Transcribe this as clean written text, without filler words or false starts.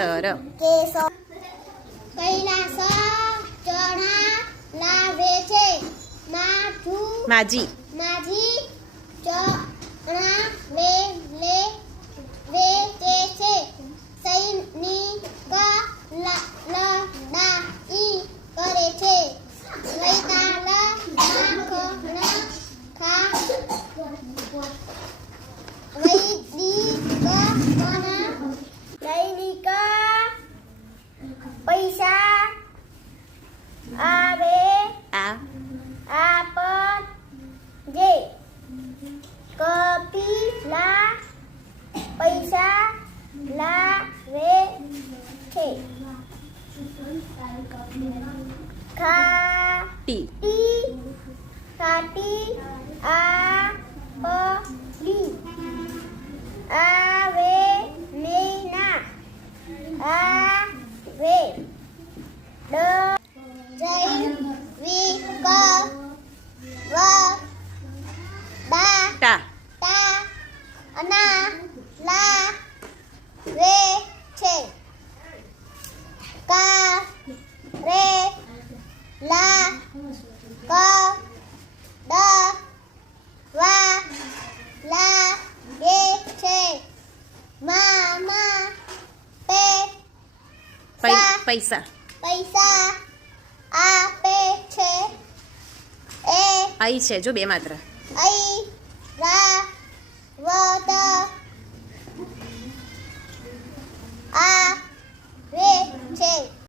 કેસર. કૈલાસ ચણા લાવે છે. માજી. માજી ચણા વેચે છે. સૈનિક લડાઈ કરે છે. વૈતાલ માખણ દૈનિક પૈસા આવે આપજે. કપિલા પૈસા લાવે છે. ખાટી આપલી આવે મહિના આવે. જૈવિક ટા. અના લાવે છે. કારેલા કડવા લાગે છે. મામા પૈસા. પૈસા આપે છે. આઈ છે જો બે માત્ર. આઈ